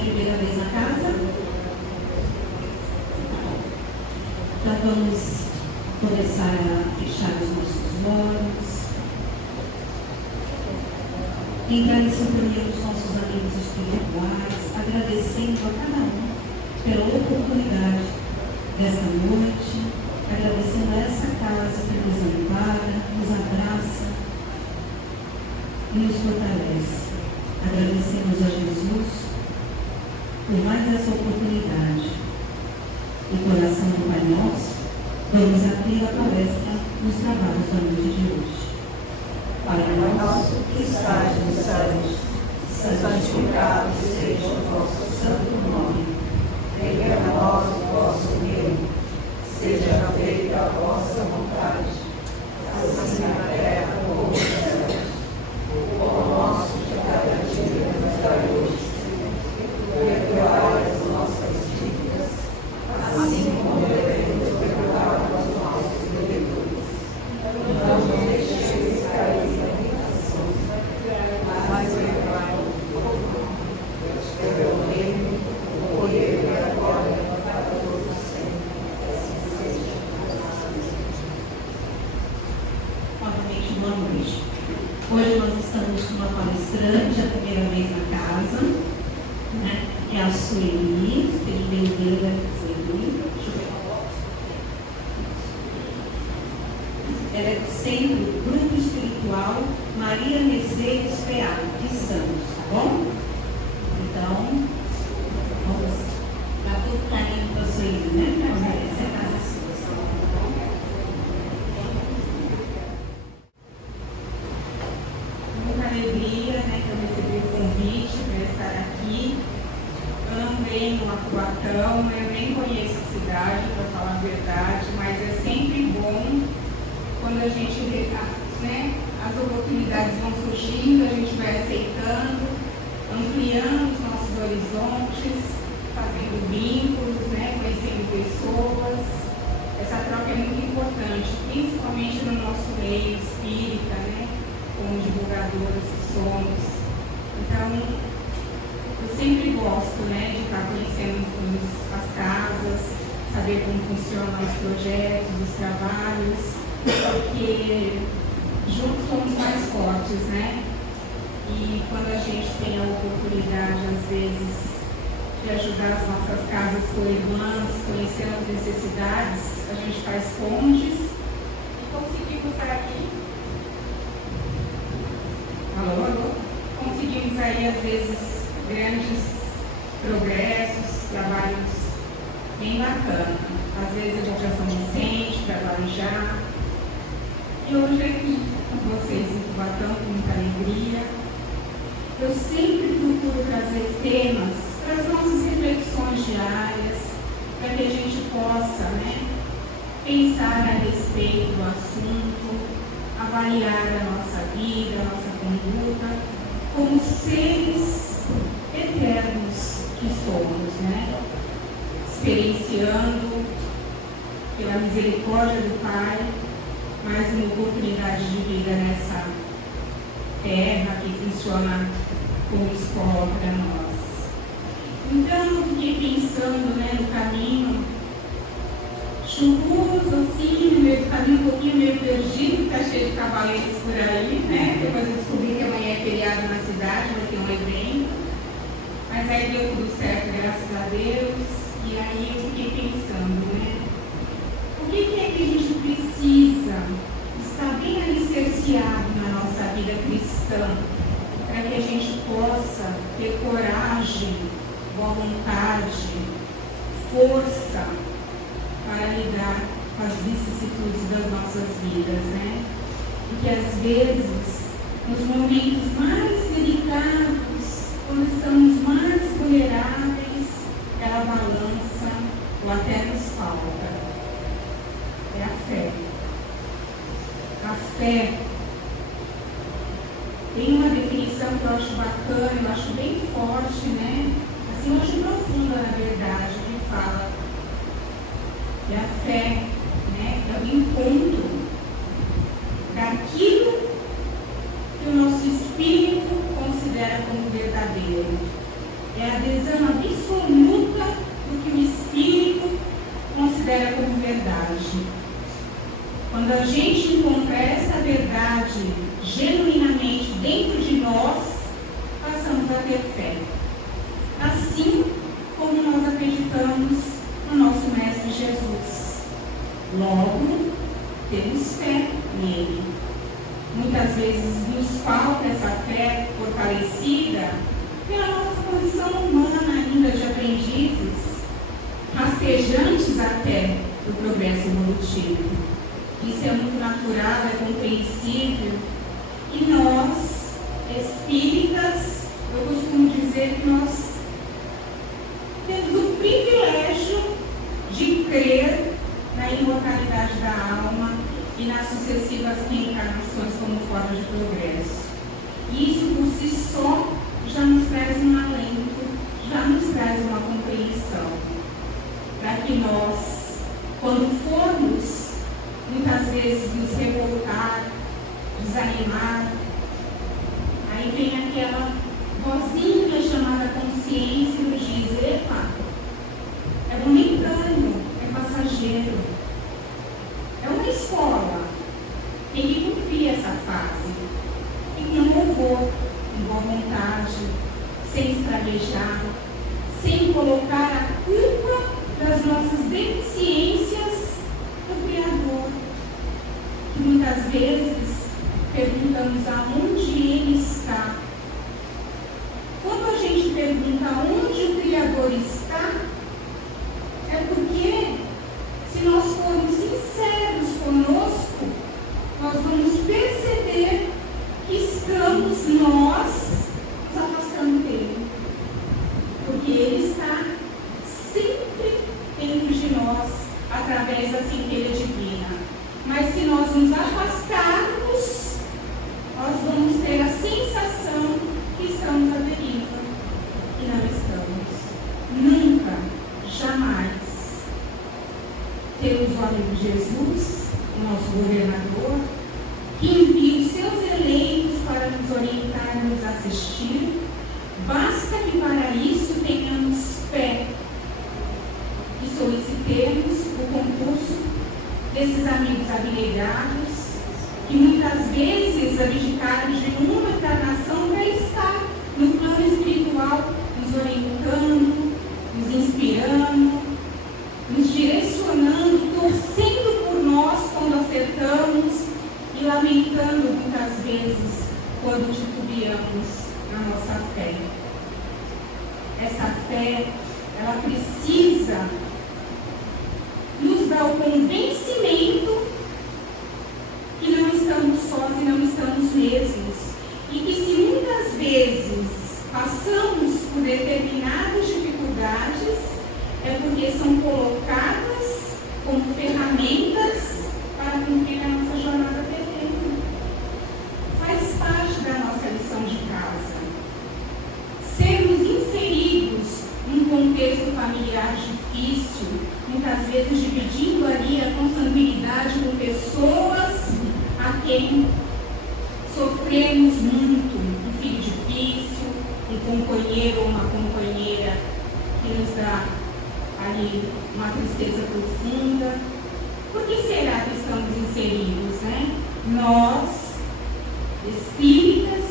primeira vez na casa? Já vamos começar a fechar os nossos olhos, entrar em sintonia dos nossos amigos espirituais, agradecendo a cada um pela oportunidade desta noite, agradecendo a essa casa que nos ampara, nos abraça e nos fortalece. Agradecemos a Jesus por mais essa oportunidade. Em coração do Pai Nosso, vamos abrir a palestra nos trabalhos da noite de hoje. Pai nosso que estás nos céus, santificado seja o vosso santo nome. Venha a nós o vosso reino. Seja feita a vossa vontade, assim na terra como no céu. O pão nosso de cada dia nos dai hoje. Perdoai as nossas dívidas, assim como devemos perdoar aos nossos devedores. Não nos deixeis cair na tentação, mas livrai-nos do mal. Teu reino, o poder e a glória para todos sempre. Assim seja. Novamente, boa noite. Hoje nós estamos com uma palestrante, a primeira vez na casa, né? É a Sueli. Seja bem-vinda, Sueli. Ela é do Centro Grupo Espiritual Maria Mercedes Peado de Santos, tá bom? Então, vamos dar todo o carinho para a Sueli, né? Essa é a casa sua, tá bom? Muita alegria, né, que eu recebi o convite para estar aqui. Eu não venho a Cubatão, eu nem conheço a cidade, para falar a verdade, mas é sempre bom quando a gente vê, né, as oportunidades vão surgindo, a gente vai aceitando, ampliando os nossos horizontes, fazendo vínculos, né, conhecendo pessoas. Essa troca é muito importante, principalmente no nosso meio espírita, né, como divulgadoras que somos. Então, eu sempre gosto, né, de estar conhecendo as casas, saber como funcionam os projetos, os trabalhos, porque juntos somos mais fortes, né? E quando a gente tem a oportunidade, às vezes, de ajudar as nossas casas co-irmãs, conhecendo as necessidades, a gente faz pontes e conseguimos aqui. Alô, alô? Conseguimos aí, às vezes, grandes progressos, trabalhos bem bacanas. Às vezes a gente já são recente, trabalho já. E hoje aqui com vocês em Cubatão, com muita alegria. Eu sempre procuro trazer temas para as nossas reflexões diárias, para que a gente possa, né, pensar a respeito do assunto, avaliar a nossa vida, a nossa conduta, como seres eternos que somos, né? Experienciando, pela misericórdia do Pai, mais uma oportunidade de vida nessa terra que funciona como escola para nós. Então, eu fiquei pensando, né, no caminho chuvoso, assim, no meio do caminho, um pouquinho meio perdido, está cheio de cavaleiros por aí, né? Depois eu descobri que amanhã é feriado na cidade, vai ter um evento. Mas aí deu tudo certo, graças a Deus. E aí eu fiquei pensando, né? O que é que a gente precisa estar bem alicerciado na nossa vida cristã, para que a gente possa ter coragem, boa vontade, força para lidar com as vicissitudes das nossas vidas, né? E que às vezes, nos momentos mais delicados, quando estamos mais vulneráveis, ela balança ou até nos falta. É a fé. A fé tem uma definição que eu acho bacana, eu acho bem forte, né? Assim, eu acho profunda, na verdade, que fala que a fé, né, é o encontro daquilo que o nosso espírito considera como verdadeiro. É a adesão a absoluta do que o Espírito considera como verdade. Quando a gente encontra essa verdade genuinamente dentro de nós, passamos a ter fé. Assim como nós acreditamos no nosso Mestre Jesus. Logo, temos fé nele. Muitas vezes nos falta essa fé fortalecida pela nossa condição humana ainda de aprendizes, rastejantes até do progresso evolutivo. Isso é muito natural, é compreensível. E nós, espíritas, eu costumo dizer que nós temos o privilégio de crer na imortalidade da alma e nas sucessivas reencarnações como forma de progresso. E isso por si só já nos traz um alento, já nos traz uma compreensão, para que nós, quando formos muitas vezes nos revoltar, desanimar, aí vem aquela vozinha chamada consciência e nos diz: epa, é momentâneo, é passageiro, é uma escola, tem que cumprir essa fase, e com louvor, com boa vontade, sem espraguejar, sem colocar a culpa das nossas deficiências do Criador, que muitas vezes perguntamos aonde Ele está. Quando a gente pergunta onde o Criador está, é porque, se nós formos sinceros conosco, nós vamos perceber que estamos nós nos afastando dele. Porque Ele está sempre dentro de nós, através da centelha divina. Mas se nós nos afastarmos, nós vamos ter a sensação que estamos à deriva. E não estamos. Nunca, jamais. Temos o amigo Jesus, o nosso governador, que envia os seus eleitos para nos orientar e nos assistir. Basta que para isso tenhamos fé e solicitemos o concurso desses amigos abnegados, que muitas vezes abdicaram de uma encarnação para estar no plano espiritual, nos orientando, nos inspirando, nos direcionando, torcendo por nós quando acertamos e lamentando muitas vezes quando titubeamos na nossa fé. Essa fé, ela precisa nos dar o convencimento que não estamos sós e não estamos mesmos. E que se muitas vezes passamos por determinadas dificuldades, é porque são colocadas como ferramentas para cumprir a nossa jornada terrena. Faz parte da nossa lição de casa. Sermos inseridos num contexto familiar difícil, muitas vezes dividindo ali a consanguinidade com pessoas a quem sofremos muito, um filho difícil, um companheiro ou uma companheira que nos dá ali uma tristeza profunda. Por que será que estamos inseridos, né? Nós, espíritas,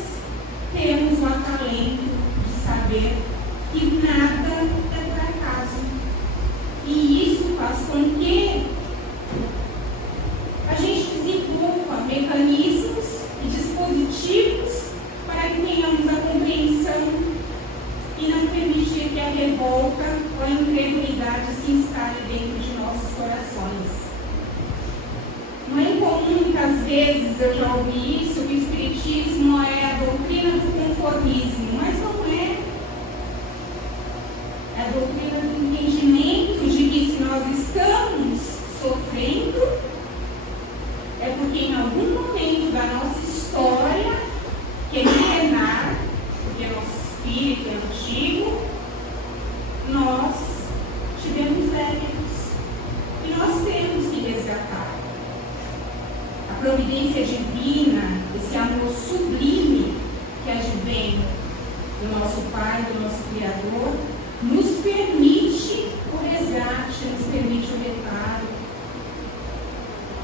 temos o acalento de saber que nada é por acaso. E isso faz com que a gente desenvolva mecanismos e dispositivos para que tenhamos a compreensão e não permitir que a revolta ou a incredulidade se instale dentro de nossos corações. Não é incomum, muitas vezes, eu já ouvi isso, que o Espiritismo é a doutrina do conformismo, mas não é. É a doutrina do entendimento de que se nós estamos sofrendo, é porque em algum momento da nossa história, que é milenar, porque nosso espírito é antigo, nós tivemos débitos e nós temos que resgatar. A providência divina, esse amor sublime que advém do nosso Pai, do nosso Criador, nos permite o resgate, nos permite o reparo.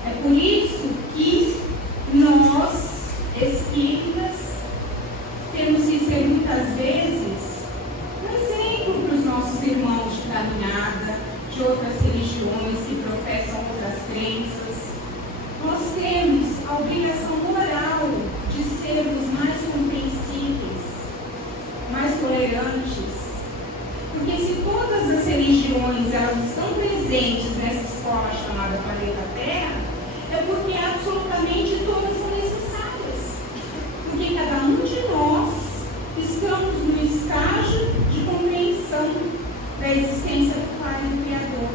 É por isso que nós, espíritas, temos que ser muitas vezes um exemplo para os nossos irmãos de caminhada, de outras religiões que professam outras crenças. Nós temos a obrigação moral de sermos mais compreensíveis, mais tolerantes. Porque se todas as religiões elas estão presentes nessa escola chamada Planeta Terra, é porque absolutamente todas são necessárias. Porque cada um de nós estamos no estágio de compreensão da existência do Pai e do Criador.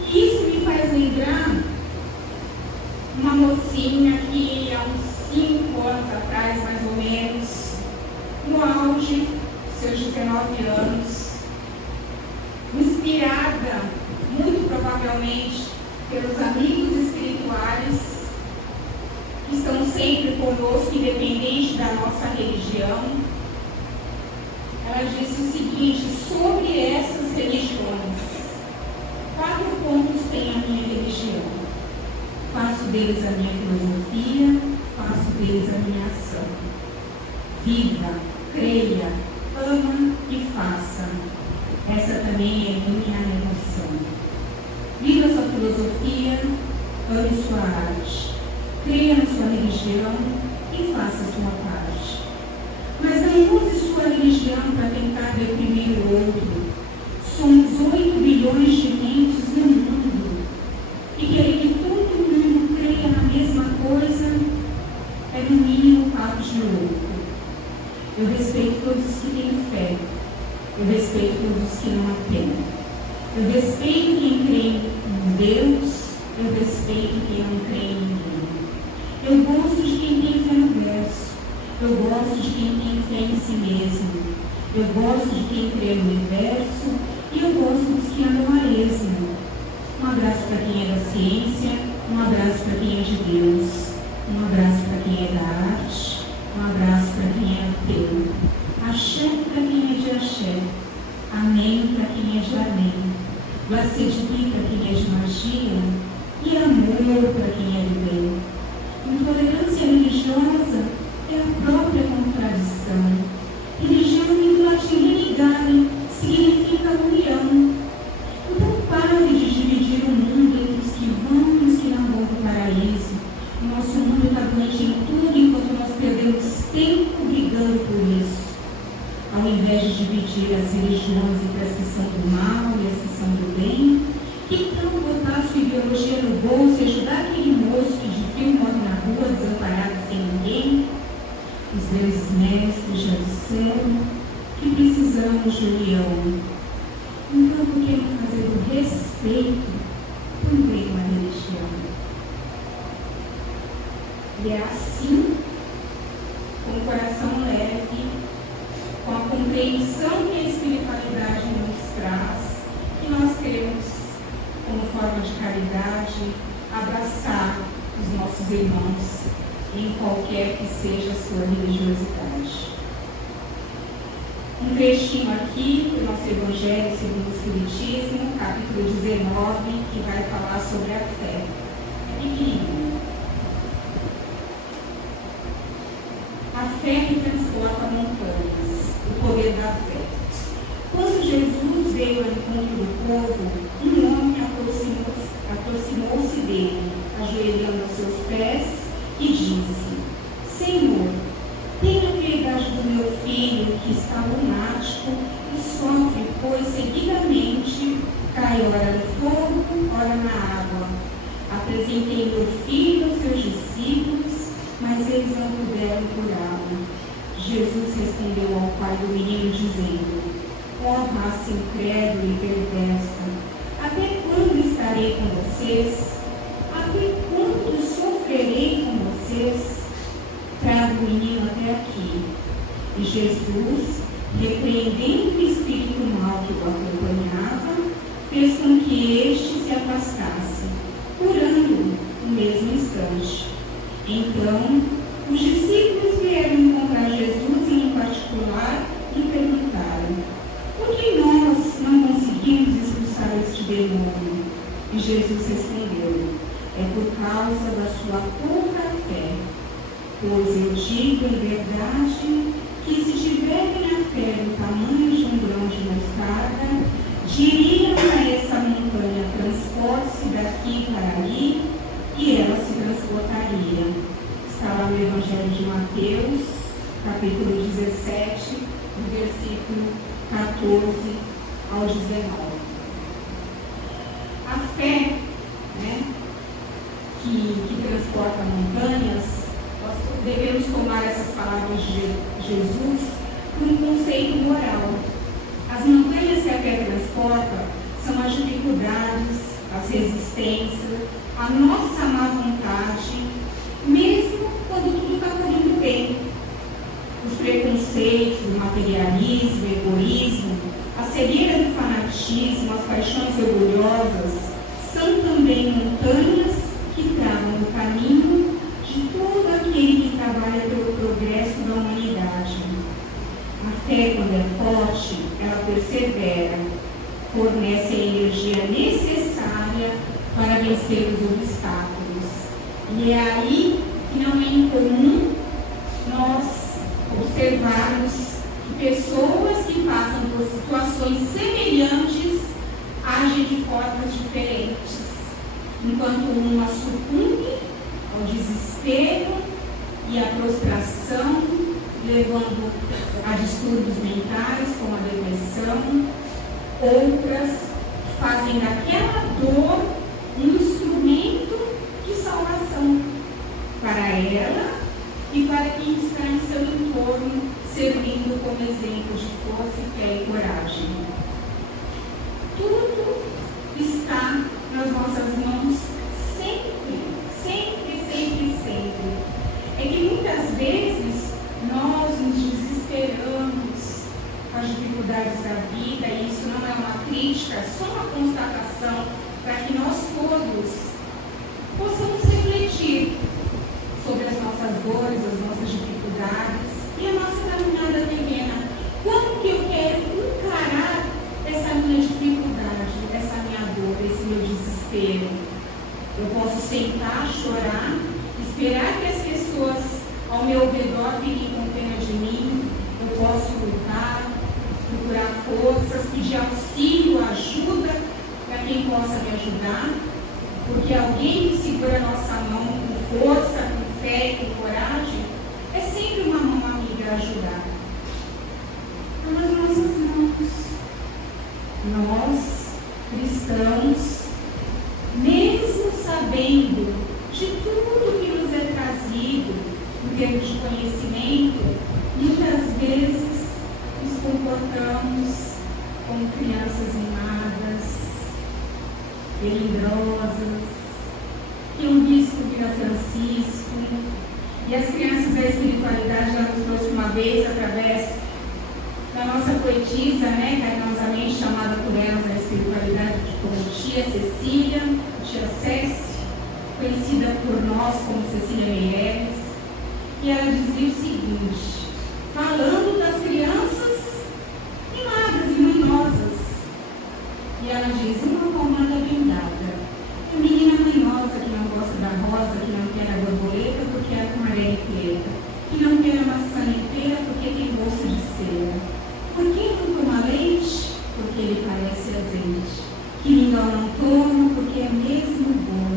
E isso me faz lembrar uma mocinha que há uns 5 anos atrás, mais ou menos, no auge dos seus 19 anos, inspirada, muito provavelmente, pelos amigos espirituais que estão sempre conosco, independente da nossa religião, ela disse o seguinte sobre essas religiões: 4 pontos tem a minha religião. Faço deles a minha filosofia, faço deles a minha ação. Viva, creia, ama e faça. Essa também é minha emoção. Viva sua filosofia, ame sua arte. Creia na sua religião e faça a sua parte. Mas não use sua religião para tentar reprimir o outro. Somos 8 bilhões de mentes no mundo. E querer que todo mundo creia na mesma coisa é no mínimo papo de louco. Eu respeito todos os que têm fé. Eu respeito todos os que não a têm. Eu respeito quem crê em Deus. Eu respeito quem não crê em ninguém. Eu gosto de quem tem fé no verso. Eu gosto de quem tem fé em si mesmo. Eu gosto de quem crê no universo. E eu gosto dos que andam a esmo. Um abraço para quem é da ciência. Um abraço para quem é de Deus. Um abraço para quem é da arte. Um abraço para quem é ateu. Axé para quem é de axé. Amém para quem é de amém. Lacedi para quem é de magia. E amor para quem é de bem. Intolerância religiosa é a própria contradição. Religião vem do latim religare, significa união. Então pare de dividir o mundo entre os que vão e os que não vão para o paraíso. O nosso mundo está doente em tudo enquanto nós perdemos tempo brigando por isso. Ao invés de dividir as religiões entre as que são do mal e as que são do bem, que tal botar sua ideologia no bolso e ajudar aquele moço que de frio morre na rua, desamparado sem ninguém? Os grandes mestres já disseram que precisamos de união. Então, por que não fazer do respeito também uma religião? E é assim, com o coração leve, com a compreensão que a espiritualidade nos traz, que nós queremos, como forma de caridade, abraçar os nossos irmãos em qualquer que seja a sua religiosidade. Um trechinho aqui do nosso Evangelho segundo o Espiritismo, capítulo 19, que vai falar sobre a fé. É pequenininho. A fé que transporta montanhas, o poder da fé. Quando Jesus veio ao encontro do povo, um homem aproximou-se dele, ajoelhando aos seus pés, e disse: Senhor, tenha piedade do meu filho, que está lunático e sofre, pois seguidamente cai ora no fogo, ora na água. Apresentei meu filho aos seus discípulos, mas eles não puderam curá-lo. Jesus respondeu ao pai do menino, dizendo: Ó raça incrédula e perversa, até quando estarei com vocês? Até quando sofrerei com vocês? Traga o menino até aqui. E Jesus, repreendendo o espírito mau que o acompanhava, fez com que este se afastasse, curando-o no mesmo instante. Então, os discípulos vieram encontrar Jesus em particular e perguntaram: E Jesus respondeu: é por causa da sua pouca fé. Pois eu digo em verdade que se tiverem a fé do tamanho de um grão de mostarda, diriam a essa montanha: transporte-se daqui para ali, e ela se transportaria. Está lá no Evangelho de Mateus, capítulo 17, versículo 14 ao 19. A fé, né, que transporta montanhas, nós devemos tomar essas palavras de Jesus por um conceito moral. As montanhas que a fé transporta são as dificuldades, as resistências, a nossa má vontade, mesmo quando tudo está correndo bem. Os preconceitos, o materialismo, o egoísmo, a cegueira do fanatismo, as paixões orgulhosas, são também montanhas que travam o caminho de todo aquele que trabalha pelo progresso da humanidade. A fé, quando é forte, ela persevera, fornece a energia necessária para vencer os obstáculos. E é aí que não é incomum nós observarmos que pessoas que passam por situações semelhantes agem de formas diferentes. Enquanto uma sucumbe ao desespero e à prostração, levando a distúrbios mentais, como a depressão, outras fazem daquela dor um instrumento de salvação para ela e para quem está em seu entorno, servindo como exemplo de força, fé e coragem. Tudo está nas nossas mãos sempre, sempre, sempre, sempre. É que muitas vezes nós nos desesperamos com as dificuldades da vida, e isso não é uma crítica, é só uma constatação para que nós todos possamos refletir sobre as nossas dores, as nossas dificuldades e a nossa caminhada terrena. Como que eu quero encarar essa minha dificuldade, essa minha dor, esse meu desespero? Eu posso sentar, chorar, esperar que as pessoas ao meu redor fiquem com pena de mim. Eu posso lutar, procurar forças, pedir auxílio, ajuda para quem possa me ajudar, porque alguém que segura a nossa mão com força, com fé e com coragem, é sempre uma mão amiga a ajudar. Está nas nossas mãos. Nós, cristãos, mesmo sabendo de tudo que nos é trazido em termos de conhecimento, muitas vezes nos comportamos como crianças mimadas, melindrosas, que um bispo vira Francisco. E as crianças da espiritualidade já nos trouxe uma vez, através da nossa poetisa, né, carinhosamente chamada por elas da espiritualidade como Tia Cecília, Tia Cécia, conhecida por nós como Cecília Meireles. E ela dizia o seguinte, falando das crianças mimadas e manhosas. E ela diz, uma pomada bem dada. A menina manhosa que não gosta da rosa, que não quer a borboleta porque é com areia preta, que não quer a maçã inteira porque tem gosto de cera. Por que não toma leite? Porque ele parece azeite. Que mingau não toma porque é mesmo bom.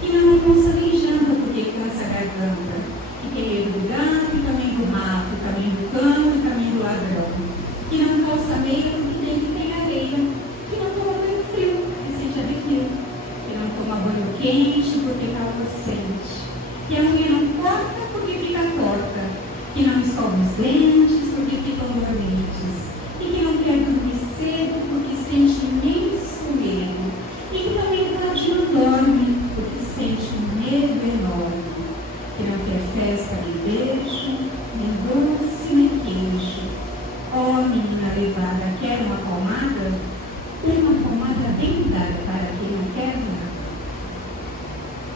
Que não almoça nem janta porque cansa a garganta. Que tem medo do gato e também do mato, também do cão e também do ladrão. Que não calça meia porque tem que ter areia. Que não toma banho frio porque sente a frio. Que não toma banho quente porque está inocente. Que a unha não corta porque fica torta. Que não escova os dentes porque ficam dormentes. E que não quer dormir cedo porque sente imenso medo. E que também tarde não dorme porque sente um medo enorme. Que não quer festa de beijo, nem doce, nem queijo. Ó, menina levada, quer uma pomada? Uma pomada bem dada para quem não quer nada.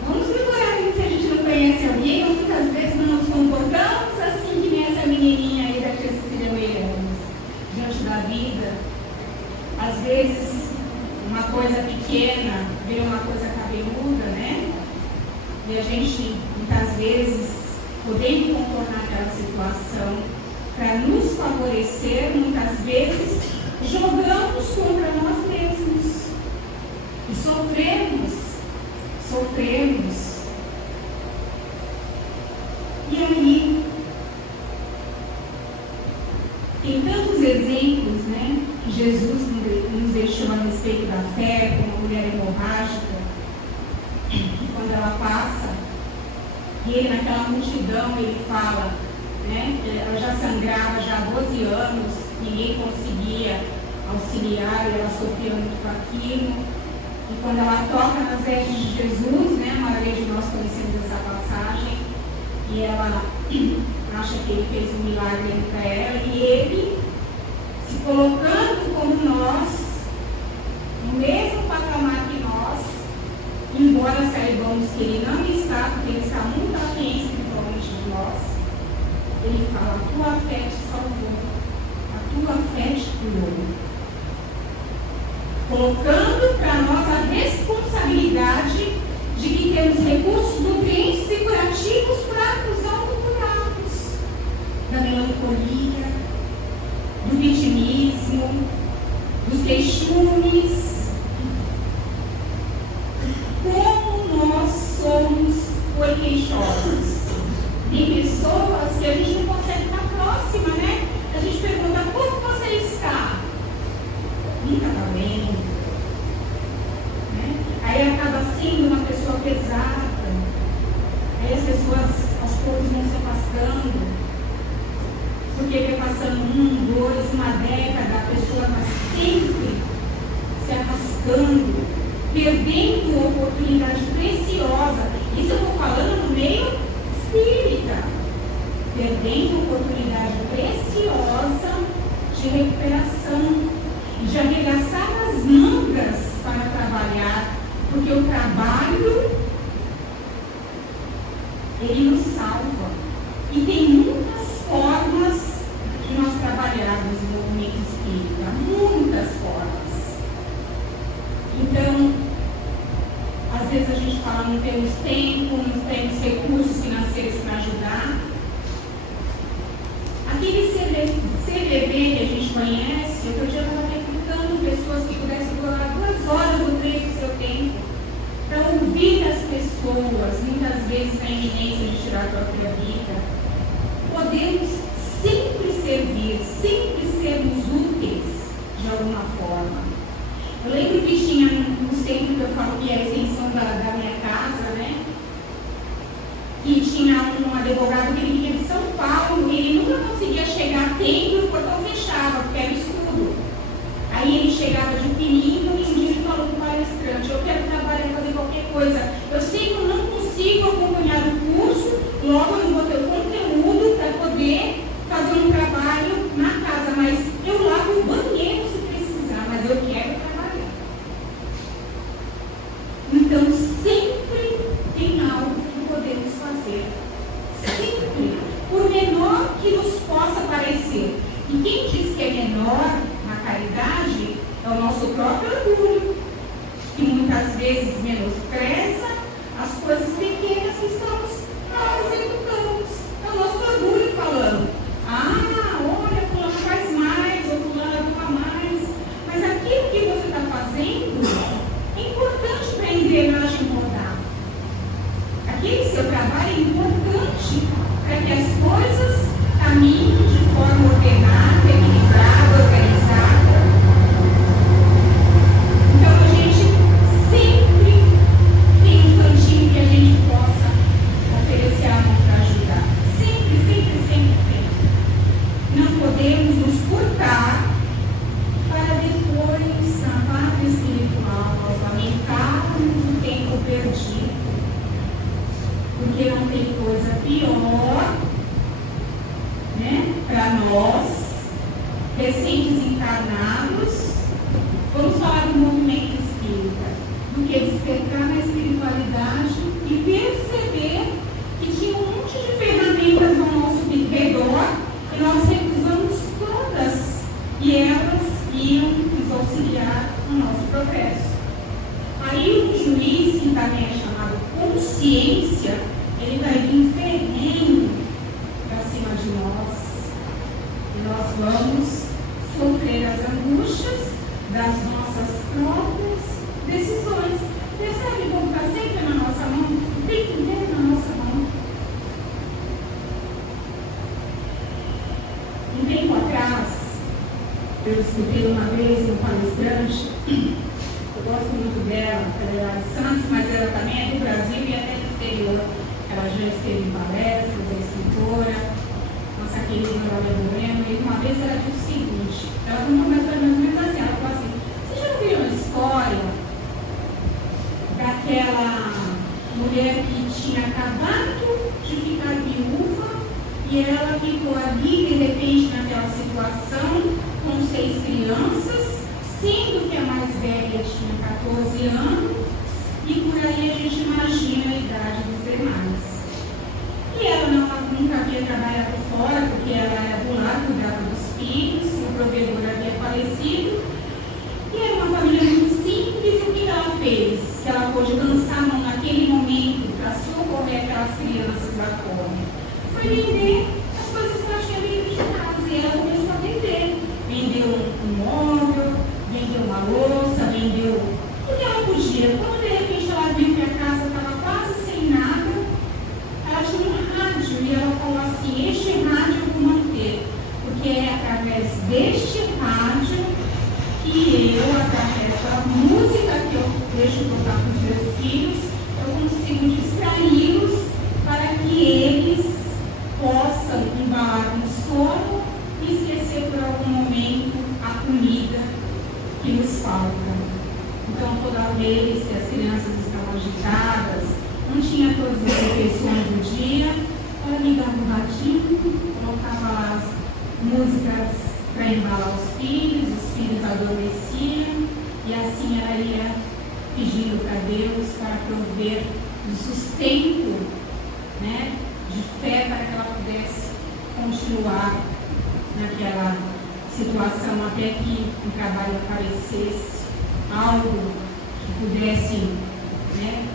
Vamos procurar se a gente não conhece alguém, ou muitas vezes não nos comportamos assim que nem essa menininha aí da Tia Cecília Meireles. Diante da vida, às vezes uma coisa pequena vira uma coisa cabeluda, né? E a gente, muitas vezes, podendo contornar aquela situação para nos favorecer, muitas vezes, jogamos contra nós mesmos. E sofremos. E aí, tem tantos exemplos, né, que Jesus nos deixou a respeito da fé, como a mulher hemorrágica, que quando ela passa, e ele naquela multidão, ele fala, né, que ela já sangrava já há 12 anos, ninguém conseguia auxiliar, e ela sofria muito com aquilo. E quando ela toca nas vestes de Jesus, né, a maioria de nós conhecemos essa passagem, e ela acha que ele fez um milagre para ela, e ele, se colocando como nós, no mesmo patamar que nós, embora saibamos que ele não está, porque ele está muito à frente espiritualmente de nós, ele fala: a tua fé te salvou, a tua fé te curou. Colocando para nós a responsabilidade de que temos recursos nutrientes e curativos para os autocurados, da melancolia, do vitimismo, dos queixumes. Como nós somos queixosos. Tem pessoas que a gente não consegue estar próxima, né? A gente pergunta: como você está? Nunca está bem, né? Aí acaba sendo uma pessoa pesada, aí as pessoas aos poucos vão se afastando, porque vai passando 1, 2, uma década, a pessoa está sempre se arrastando, perdendo uma oportunidade preciosa. Isso eu estou falando no meio espírita, perdendo uma oportunidade preciosa de recuperação, de arregaçar as mangas para trabalhar, porque o trabalho, ele nos salva. E tem muitas formas de nós trabalharmos no movimento espírita, muitas formas. Então, às vezes a gente fala: não temos tempo, não temos recursos financeiros para ajudar. Aquele CVV que a gente conhece, outro dia eu estava recrutando pessoas que pudessem doar 2 horas ou 3 do seu tempo para ouvir as pessoas, muitas vezes na iminência de tirar a própria vida. Podemos sempre servir, sempre sermos úteis de alguma forma. Eu lembro que tinha um centro que eu falo que é a extensão da minha casa, né? E tinha um advogado que ele vinha de São Paulo, e ele nunca conseguia chegar a tempo e o portão fechava, porque era escuro. Aí ele chegava de fininho e um dia ele falou para o palestrante: eu quero trabalhar, fazer qualquer coisa. Eu sei que eu não consigo acompanhar o curso, logo eu não vou ter o conteúdo para poder fazer um trabalho na casa, mas eu lavo o banheiro se precisar, mas eu quero trabalhar. Então sempre tem algo que podemos fazer. Sempre. Por menor que nos possa parecer. E quem diz que é menor na caridade é o nosso próprio orgulho, que muitas vezes menospreza as coisas pequenas que estamos nós executamos. É o nosso orgulho falando: ah, olha, fulano faz mais, ou fulano doa mais. Mas aquilo que você está fazendo é importante para a engrenagem rodar. Aquele seu trabalho é importante para que as coisas caminhem de forma ordenada, equilibrada, organizada. Então a gente sempre tem um cantinho que a gente possa oferecer a mão para ajudar. Sempre, sempre, sempre tem. Não podemos nos furtar para depois, na parte espiritual, nós lamentarmos o tempo perdido. Porque não tem coisa pior, né, para nós, recém-desencarnados, vamos falar do movimento espírita, do que despertar na espiritualidade e perceber que tinha um monte de ferramentas ao nosso redor e nós recusamos todas, e elas iam nos auxiliar no nosso progresso. Aí o juiz, que também é chamado consciência, ele vai vir ferrenho para cima de nós. E nós vamos sofrer as angústias das nossas próprias decisões. Percebe como está sempre na nossa mão? O tempo inteiro na nossa mão. Um tempo atrás, eu escutei uma vez um palestrante, eu gosto muito dela, ela é lá de Santos, mas ela também é do Brasil e até do exterior. Ela já esteve em palestras, é escritora, nossa querida Maria Moreno, e uma vez ela disse o seguinte, ela contou uma história mais ou menos assim, ela falou assim, vocês já ouviram a história daquela mulher que tinha acabado de ficar viúva e ela ficou ali, de repente, naquela situação, com 6 crianças, sendo que a mais velha tinha 14 anos, e por aí a gente imagina a idade dos demais. E ela nunca havia trabalhado fora, porque ela era do lar, cuidava dos filhos, o provedor havia falecido, e era uma família muito simples. E o que ela fez? Que ela pôde lançar a mão naquele momento para socorrer aquelas crianças da fome. Foi vender as coisas que ela tinha vindo de casa, e ela começou a vender. Vendeu um móvel, vendeu uma louça, vendeu o que ela podia. Quando de repente ela viu que a casa estava quase sem nada, ela tinha um rádio e ela falou assim, este rádio eu vou manter, porque é através deste rádio que eu, através da música que eu deixo tocar para os meus filhos, eu consigo distraí-los para que eles possam embalar no sono e esquecer por algum momento a comida que nos falta. Então, toda vez que as crianças estavam agitadas, não tinha todas as refeições do dia, ela ligava o radinho, colocava lá as músicas para embalar os filhos adormeciam, e assim ela ia pedindo para Deus para prover um sustento, né, de fé para que ela pudesse continuar naquela situação até que o trabalho aparecesse, algo que pudesse, né,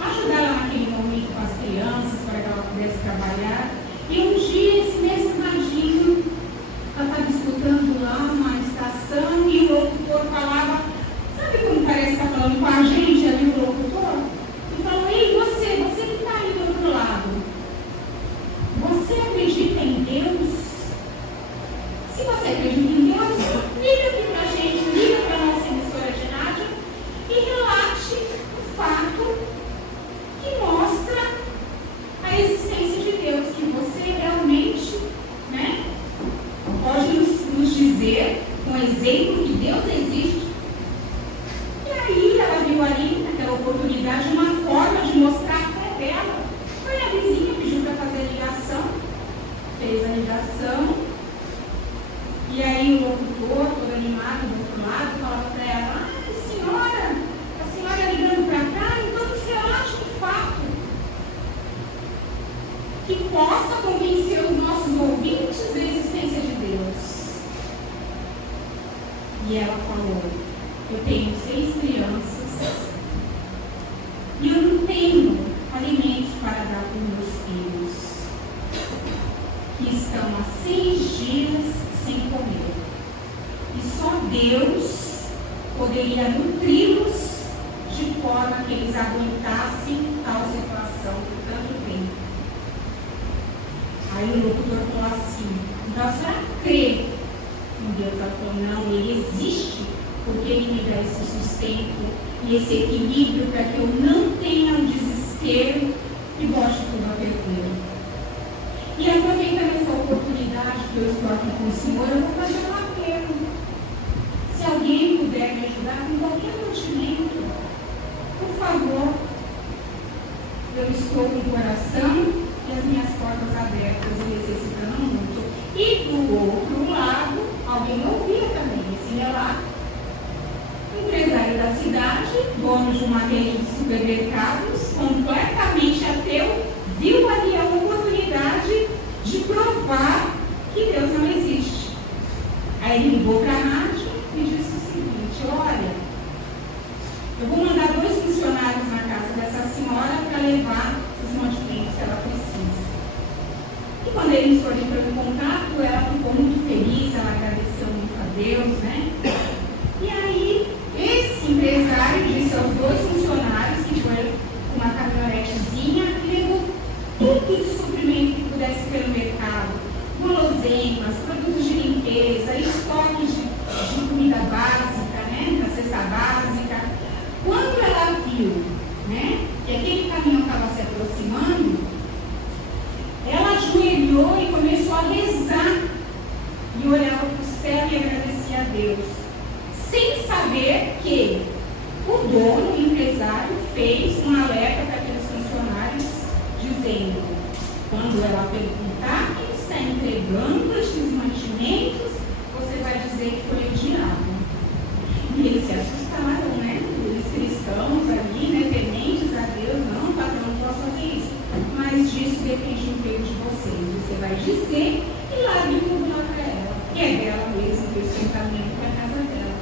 ajudar ela naquele momento com as crianças, para que ela pudesse trabalhar. E um dia, esse mesmo radinho, ela estava escutando lá uma estação e o locutor falava, sabe como parece que está falando com a gente ali, o locutor? E falou, ei, você que está aí do outro lado, você acredita em Deus? Se você acredita em Deus, liga aqui para a gente, liga para a nossa emissora de rádio e relate o fato que mostra a existência de Deus, que você realmente, né, pode nos dizer um exemplo que Deus existe. E aí ela viu ali, naquela oportunidade, uma forma de mostrar a fé dela. Foi a vizinha, pediu para fazer a ligação, fez a ligação, e aí o locutor, todo animado do outro lado, falava para ela, a senhora ligando para cá, então nos relate um fato que possa convencer os nossos ouvintes da existência de Deus. E ela falou, eu tenho 6 crianças e eu não tenho alimentos para dar para os meus filhos, que estão há 6 dias sem comer. E só Deus poderia nutri-los de forma que eles aguentassem tal situação por tanto tempo. Aí o locutor falou assim, então a senhora crê em Deus? Ela falou, não, Ele existe, porque Ele me dá esse sustento e esse equilíbrio para que eu não tenha um desespero e bote tudo a perder. E aproveitando essa oportunidade que eu estou aqui com o Senhor, eu vou fazer um apelo. Se alguém puder me ajudar com qualquer mantimento, por favor, eu estou com o coração e as minhas portas abertas e necessitando muito. E do outro lado, alguém ouvia também esse relato. Empresário da cidade, dono de uma rede de supermercados, completamente ateu, viu ali a oportunidade de provar que Deus não existe. Aí ele ligou para a rádio o seguinte: olha, eu vou mandar 2 funcionários na casa dessa senhora para levar os mantimentos que ela precisa. E quando eles foram entrando em contato, ela ficou muito feliz, ela agradeceu muito a Deus, né? E aí, esse empresário disse aos 2 funcionários, que foi uma caminhonetezinha, e levou tudo de suprimento que pudesse ter no mercado: guloseimas, produtos de limpeza, estoques de comida básica, né? Da cesta básica. Quando ela viu, né, que aquele caminhão estava se aproximando, ela ajoelhou e começou a rezar e olhava para o céu e agradecia a Deus, sem saber que o dono, o empresário, fez um alerta para aqueles funcionários, dizendo: quando ela perguntar quem está entregando estes mantimentos, você vai dizer que foi o diabo. E eles se assustaram, né? Eles cristãos ali, né? Tementes a Deus: não, patrão, não posso fazer isso. Mas disso depende do emprego de vocês. Você vai dizer e largue tudo lá para ela, que é dela mesmo, que eu estou encaminhando para a casa dela.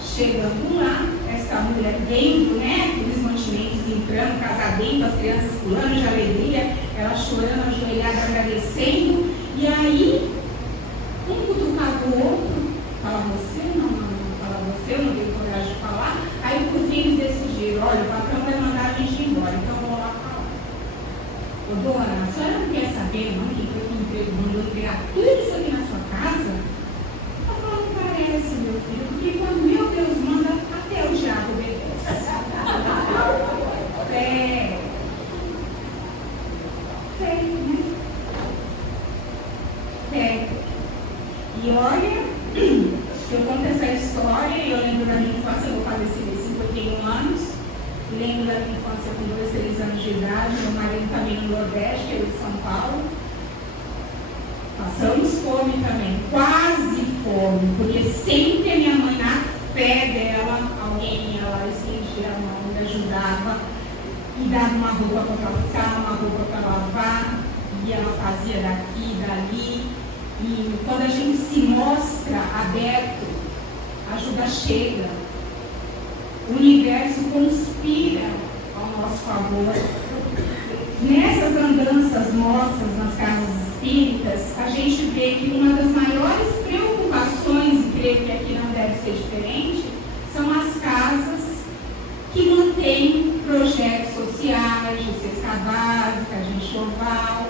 Chegando lá, essa mulher vendo, né, aqueles mantimentos entrando, casa dentro, as crianças pulando de alegria, ela chorando, ajoelhada, agradecendo. E aí, um cutucava o outro: fala você, não, fala você, eu não tenho coragem de falar. Aí por fim eles decidiram: olha, o patrão vai mandar a gente ir embora, então eu vou lá falar. Ô dona, a senhora não quer saber não quem foi que mandou entregar tudo isso aqui na sua casa? Ela falou: não parece, meu filho, porque quando meu Deus manda, até o diabo obedece. Fé, né? Fé. E olha, eu conto essa história e eu lembro da minha infância. Eu vou falecer de 51 anos. Lembro da minha infância com 2, 3 anos de idade. Meu marido também no Nordeste, eu em São Paulo. Passamos fome também, quase fome, porque sempre a minha mãe, na fé dela, alguém ia lá, estendia a mão, me ajudava e dava uma roupa para calçar, uma roupa para lavar, e ela fazia daqui, dali. E quando a gente se mostra aberto, a ajuda chega. O universo conspira ao nosso favor. Nessas andanças nossas nas casas espíritas, a gente vê que uma das maiores preocupações, e creio que aqui não deve ser diferente, são as casas que mantêm projetos sociais, de cesta básica, de enxoval,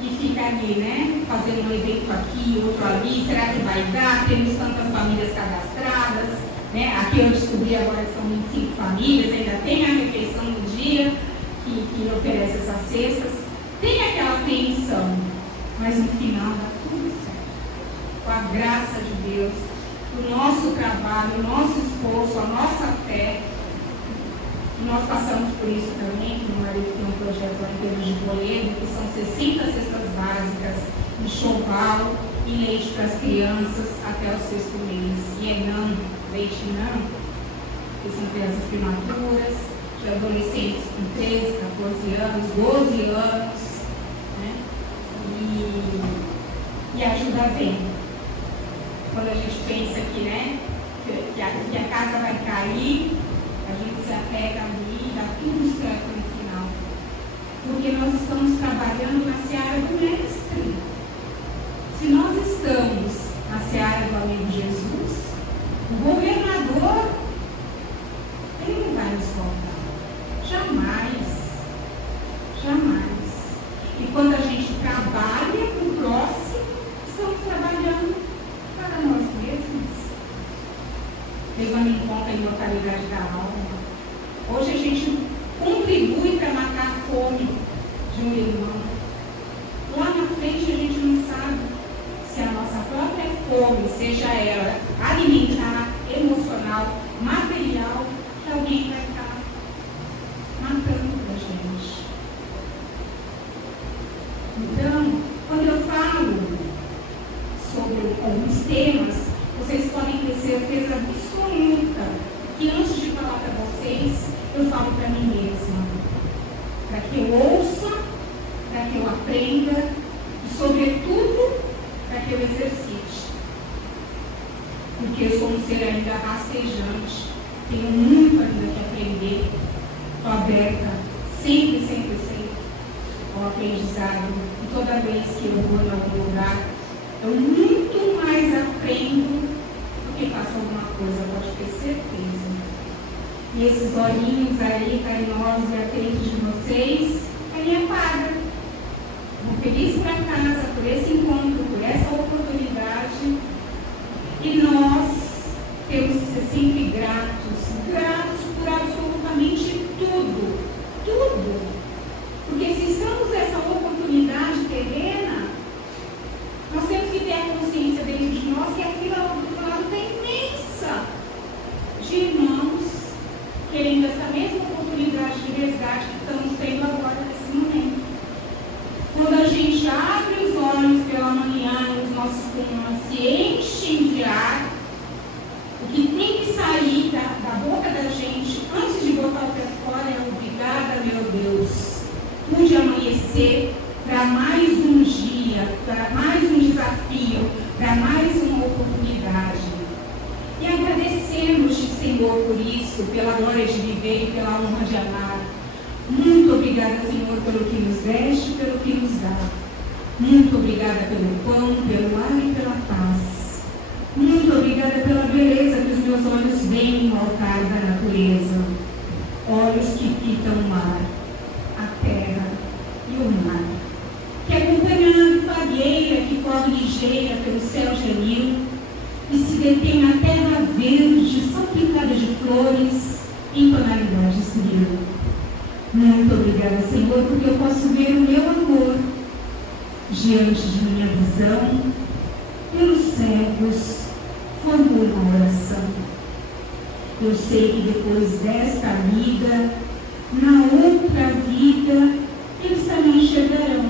e fica ali, né, fazendo um evento aqui, outro ali. Será que vai dar? Temos tantas famílias cadastradas, né? Aqui eu descobri agora que são 25 famílias, ainda tem a refeição do dia que oferece essas cestas, tem aquela tensão, mas no final dá tudo certo. Com a graça de Deus, o nosso trabalho, o nosso esforço, a nossa fé. Nós passamos por isso também, que o marido tem um projeto lá em Pedro de Toledo, que são 60 cestas básicas, enxoval e leite para as crianças até os 6º mês. E é não, leite não, que são crianças prematuras, de adolescentes com 13, 14 anos, 12 anos, né? E a ajuda vem. Quando a gente pensa que, né, que a casa vai cair, a gente se apega ali e dá tudo certo no final. Porque nós estamos trabalhando na seara do Mestre. Se nós estamos na seara do amigo Jesus, o governador, ele não vai nos faltar. Jamais. Jamais. E quando a gente trabalha para o próximo, estamos trabalhando para nós mesmos, levando em conta a imortalidade da alma. Hoje a gente contribui para matar a fome de um irmão. Lá na frente a gente não sabe se a nossa própria fome, seja ela alimentar, emocional, material, que alguém vai estar matando a gente. Então, quando eu falo sobre alguns temas, vocês podem ter certeza absoluta que antes de falar para vocês, eu falo para mim mesma, para que eu ouça, para que eu aprenda e, sobretudo, para que eu exercite. porque eu sou um ser ainda rastejante, tenho muito ainda que aprender, estou aberta, sempre ao aprendizado, e toda vez que eu vou em algum lugar, eu muito mais aprendo do que faço alguma coisa, pode ter certeza. E esses olhinhos aí, carinhosos e atentos de vocês, é minha paga. Vou feliz para casa por esse encontro, por essa oportunidade. E nós temos que ser sempre gratos por absolutamente tudo. Porque se estamos nessa oportunidade terrena, nós temos que ter a consciência dentro de nós que a fila do outro lado está imensa de irmãos querendo essa mesma oportunidade de resgate que estamos tendo agora nesse momento. Quando a gente abre os olhos pela manhã e os nossos pulmões se enchem de ar, o que tem que sair da boca da gente antes de botar o pé fora é obrigada, meu Deus. Pude amanhecer para mais um dia, para mais um desafio, para mais uma oportunidade. E agradecemos-te, Senhor, por isso, pela glória de viver e pela honra de amar. Muito obrigada, Senhor, pelo que nos veste e pelo que nos dá. Muito obrigada pelo pão, pelo ar e pela paz. Muito obrigada pela beleza que os meus olhos veem no altar da natureza. Olhos que fitam o mar, a terra e o mar. Que acompanhando a fagueira que corre ligeira pelo céu de anil e se detém na terra verde, salpicada de flores, em tonalidades mil. Muito obrigada, Senhor, porque eu posso ver o meu amor diante de minha visão. Pelos cegos, formulo uma oração. Eu sei que depois desta vida, na outra vida, eles também enxergarão.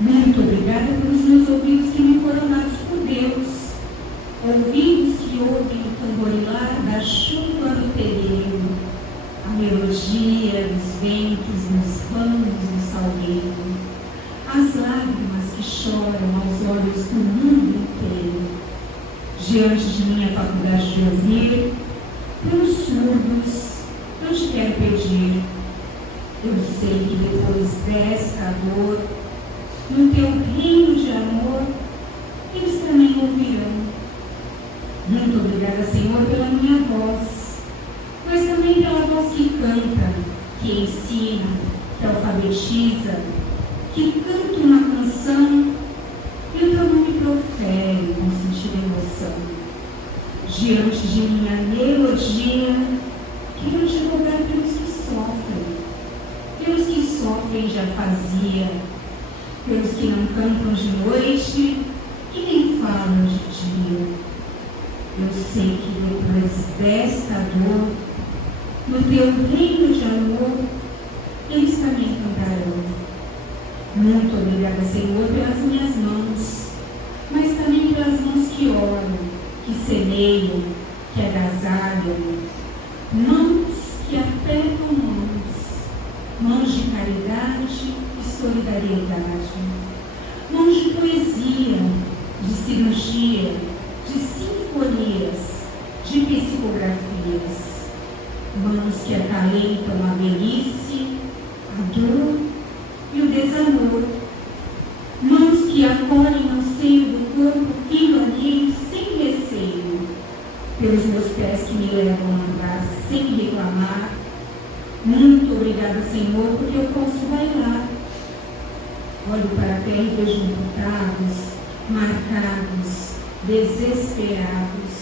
Muito obrigada pelos meus ouvidos que me foram dados por Deus. Ouvidos que ouvem o tamborilar da chuva no terreiro, a melodia dos ventos nos ramos do salgueiro, as lágrimas que choram aos olhos do mundo inteiro. Diante de minha faculdade de ouvir, pelos surdos, eu te quero pedir. Eu sei que depois desta dor, no teu reino de amor, eles também ouvirão. Muito obrigada, Senhor, pela minha voz, mas também pela voz que canta, que ensina, que alfabetiza, que canta uma canção e o teu nome profere com sentir emoção. Diante de minha melodia, quero te rogar pelos que sofrem já fazia, pelos que não cantam de noite e nem falam de dia. Eu sei que depois desta dor, no teu reino de amor, eles também cantarão. Muito obrigada, Senhor, pelas minhas mãos, mas também pelas mãos que oram, que semeiam, que agasalham, mãos que apertam mãos de caridade e solidariedade, mãos de poesia, de cirurgia, de sinfonias, de psicografias, mãos que acalentam a velhice, a dor e o desamor, mãos que acolhem no seio do corpo filho alheio sem receio, pelos meus pés que me levam a andar sem reclamar. Muito obrigada, Senhor, porque eu posso bailar. Olho para a terra e vejo amputados, marcados, desesperados,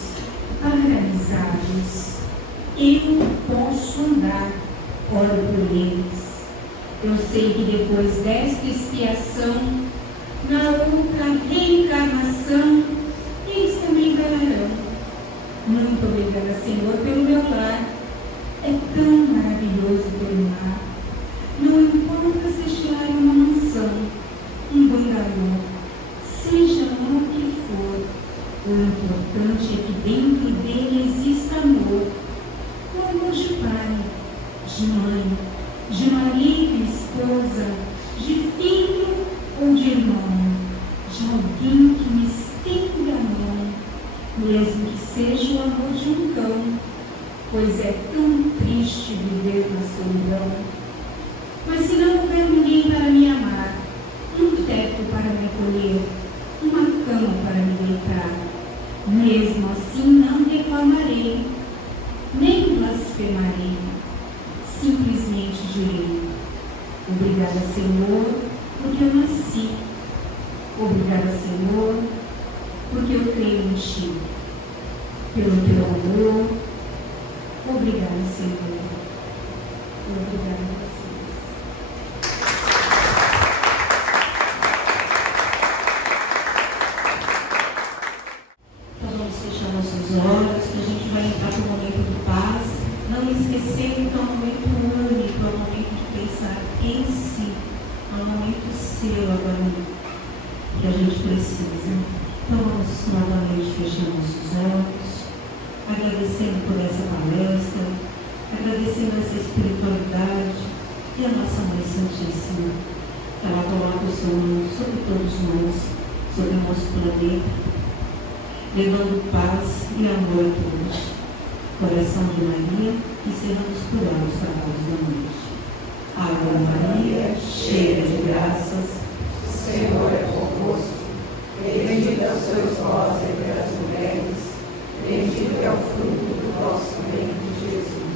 paralisados. Eu posso andar, olho por eles. Eu sei que depois desta expiação, na outra reencarnação, eles também bailarão. Muito obrigada, Senhor, pelo meu lar. É tão maravilhoso ter um lar. Não importa se este lar é uma mansão, um bangalô, seja lá o que for, o importante é que dentro dele exista amor. O amor de pai, de mãe, de marido e esposa, de filho ou de irmão, de alguém que me estende a mão, me mesmo que seja o amor de um cão, pois é tão triste viver na solidão. Mas se não houver ninguém para me amar, um teto para me acolher, uma cama para me deitar, mesmo assim não reclamarei, nem blasfemarei, simplesmente direi: obrigada, Senhor, porque eu nasci. Obrigada, Senhor, porque eu creio em Ti. Pelo Teu amor, obrigada, Senhor. Obrigada, Jesus. Então vamos fechar nossos olhos, que a gente vai entrar para o momento de paz, não esquecendo que é um momento único, é um momento de pensar em si, é um momento seu agora que a gente precisa. Então vamos novamente fechar nossos olhos, agradecendo por essa palestra, agradecendo essa espiritualidade e a nossa Mãe Santíssima. Ela coloca o seu nome sobre todos nós, sobre o nosso planeta, levando paz e amor a todos. Coração de Maria, encerramos por ela os trabalhos da noite. Ave Maria, cheia de graças, o Senhor é convosco. Bendita sois vós entre as mulheres, bendito é o fruto do vosso ventre, Jesus.